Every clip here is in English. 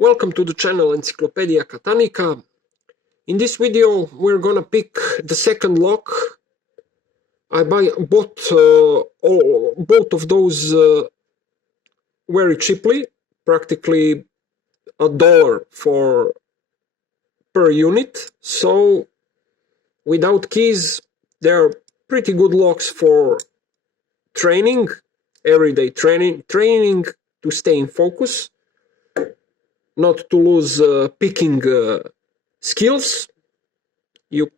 Welcome to the channel Encyclopedia Catanica. In this video we're gonna pick the second lock. I bought both of those very cheaply, practically $1 per unit. So without keys, they're pretty good locks for training, everyday training to stay in focus, not to lose picking skills. You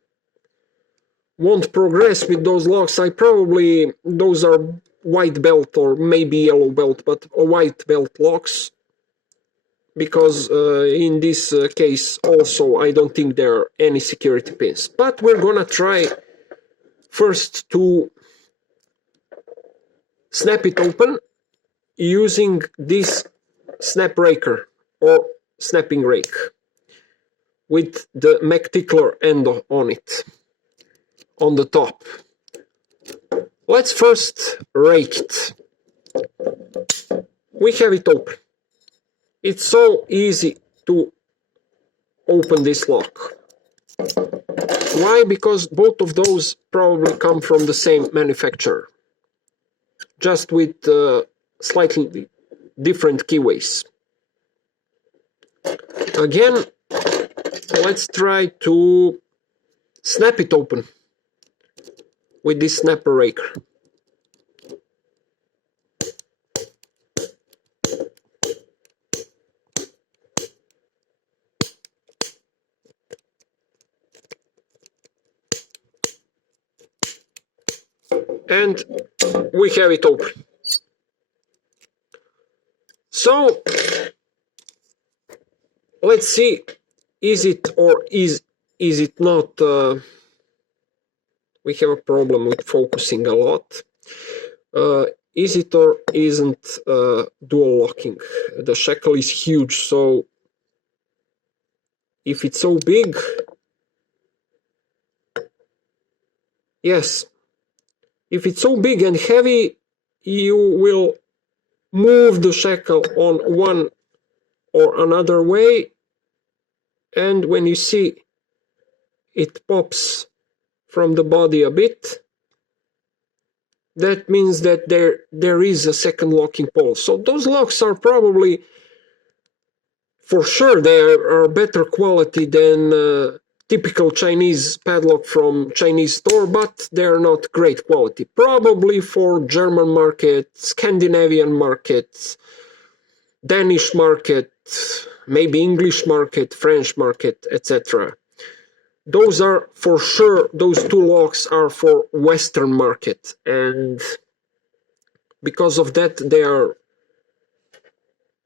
won't progress with those locks. Those are white belt or maybe yellow belt, but white belt locks, because in this case also I don't think there are any security pins. But we're gonna try first to snap it open using this snap raker or snapping rake with the Mac tickler end on it, on the top. Let's first rake it. We have it open. It's so easy to open this lock. Why? Because both of those probably come from the same manufacturer, just with slightly different keyways. Again, let's try to snap it open with this snapper raker. And we have it open. So let's see, is it or is it not? We have a problem with focusing a lot. Is it or isn't dual locking? The shackle is huge, so if it's so big, yes, if it's so big and heavy, you will move the shackle on one or another way, and when you see it pops from the body a bit, that means that there is a second locking pole. So those locks are probably, for sure, they are better quality than typical Chinese padlock from Chinese store, but they're not great quality. Probably for German market, Scandinavian market, Danish market, maybe English market, French market, etc. Those are for sure, those two locks are for Western market, and because of that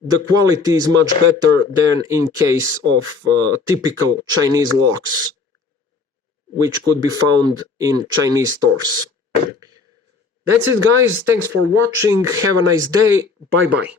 the quality is much better than in case of typical Chinese locks, which could be found in Chinese stores. That's it, guys. Thanks for watching. Have a nice day. Bye bye.